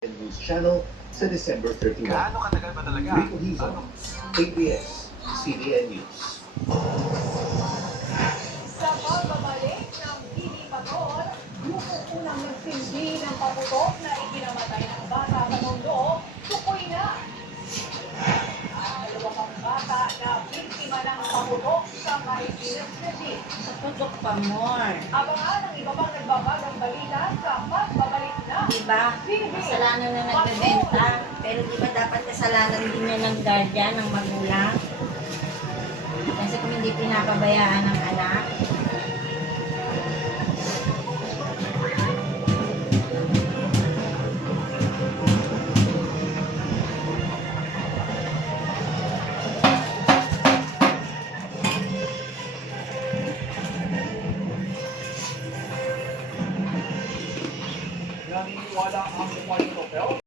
News Channel sa December 31. Gaano katagal ba talaga? Rico Hizon, ABS-CBN News. Sa pagbabalik ng Didi Patrol, yung unang nagsindi ng paputok na ikinamatay ng bata sa mundo, tukoy na. Dalawa pang bata na biktima ng paputok sa Marikina City. Tutok pa more. Abangan ang iba pang nagbabagang balita sa pagbabalik na. Diba? Kasalanan na nagbebenta. Pero diba dapat kasalanan din niya ng guardian, ng magulang? Kasi kung hindi pinapabayaan ng anak, Naniniwala ang White Hotel